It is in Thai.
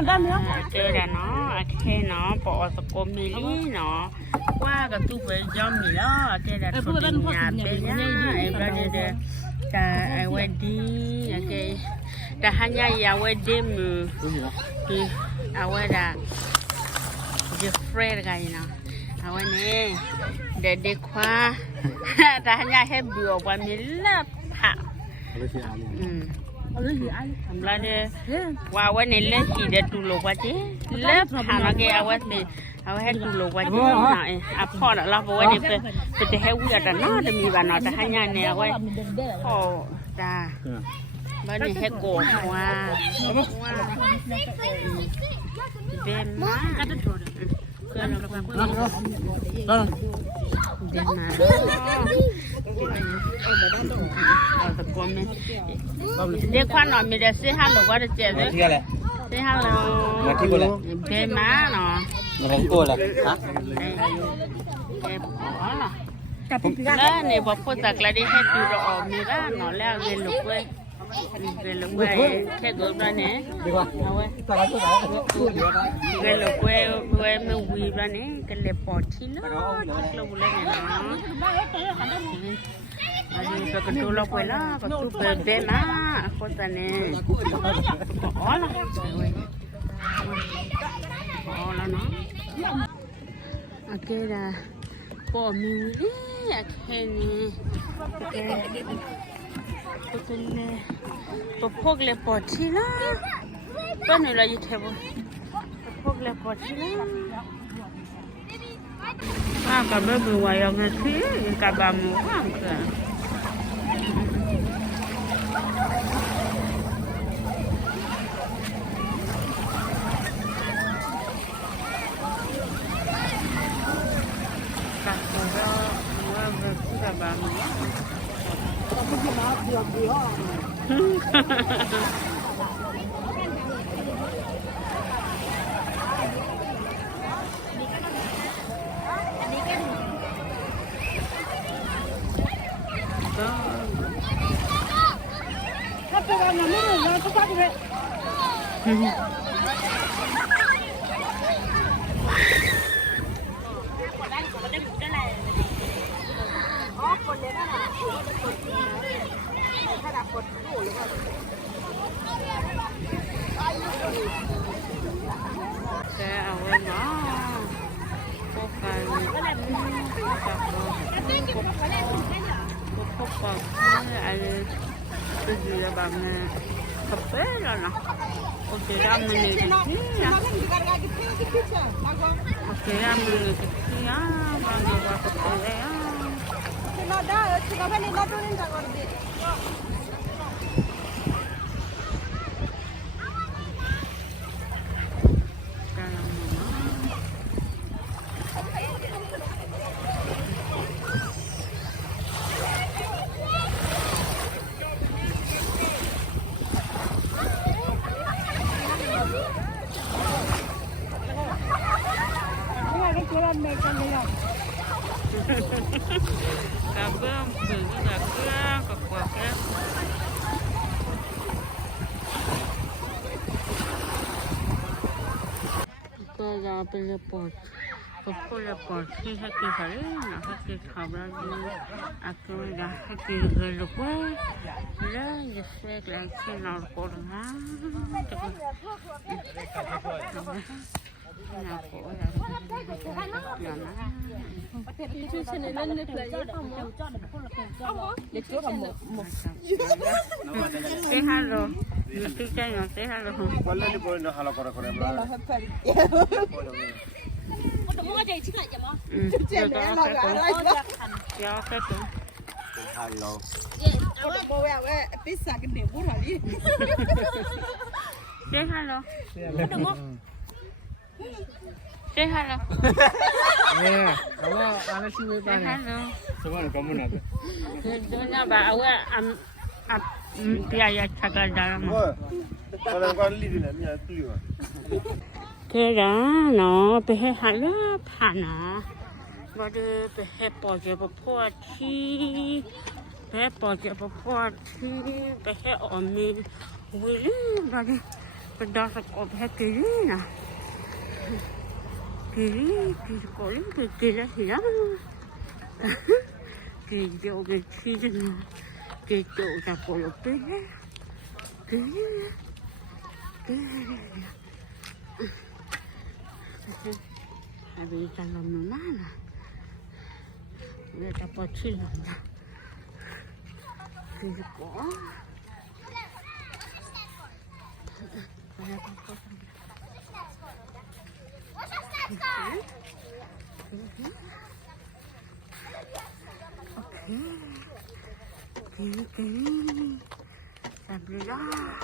เจอแล้วเนาะโอเคเนาะปอสกอมิลี่เนาะว่ากับตู้ไปย่อมมีแล้วโอเคแล้วคนเดียวเป็นยังไงบ้างเด้อแต่ไอ้วันดีโอเคแต่ฮันยายาวันดีมือคือเอาไว้ละเจฟเฟรดกันเนาะเอาไว้เนี่ยเด็กๆคว้าแต่ฮันยาให้เบื่อวันมีเลิกผ่าทำไรเนี่ยว่าวันนี้เล่นกี่เดือนตุลาจีเลิกผ่ามาแกเอาไว้เป็นเอาให้ตุลาจีหน่อยอ่ะพ่อเราบอกว่าเนี่ยเป็นจะให้วิ่งแต่น่าจะมีบ้านนอนแต่ให้ยาเนี่ยเอาไว้พ่อจ้าบ้านนี้ให้โกงว่าเดินมาเพื่อนเราเดินมาเอาตะโกนไหมเด็กควันหน่อยมีเด็กเสียฮัลโหลว่าจะเจ็บเลยเสียฮัลโหลเดินมาเนาะมาโกนเลยฮะแล้วเนี่ยบอกพูดจากอะไรได้ให้ดูเราออกมีบ้านเนาะแล้วเรียนลูกเว้ยเรียนลูกเว้ยแค่ตัวนั้นเนี่ยเอาไว้เรียนลูกเว้ยเว้ยไม่วีบ้านเนี่ยก็เลยปอดที่แล้วเราบุเล่นเนี่ยเนาะอันนี้ก็กระตุ้นเราไปละกระตุ้นเดินมาคนแต่เนี่ยอ๋อละอ๋อแล้วเนาะโอเคนะปอมีวิโอเคนี่โอเคก็เป็นเลยปอพกเลยปอดที่ละก็หนูเราอยู่เทปพกเลยปอดที่ละป้ากับแม่บัวยังไงสิกับบ้ามูว่างกันแกเอาไว้เนาะพวกกันพวกกันอะไรก็คือแบบนี้กาแฟแล้วนะโอเคเราไม่ได้กินนะโอเคเราไม่ได้กินนะบางทีว่ากาแฟอ่ะเราได้เราไม่ได้เราต้องเล่นจังหวะนี้กับเบื้องถึงกับเบื้องกับกว่าแค่ก็จะเป็นรีพอร์ตก็พูดรีพอร์ตที่ให้กินอะไรนะให้กินข้าวแล้วอากูจะให้กินเกลือกุ้งแล้วจะเสกอะไรที่นอนก่อนนะSay hello. Teacher, say hello. Hello, Say hello. Say hello. Yeah, kalau anak sih Say hello. Semua kamu nanti. Dunia bawa biaya cakap dalam. Kalau kau lihat ni tu juga. Kira no, pergi halau pana. Bade pergi pojok berpuati, pergi pojok berpuati, pergi omil. Wih, bade pedas ko kiri na. Kiri ko rin kiri siya. Kiri o kiri na. Kiri o sa polope. Kiri. Sabi sa lamunan. Dia dapat cilam dah. Kiri ko. Okay. Sabi lah.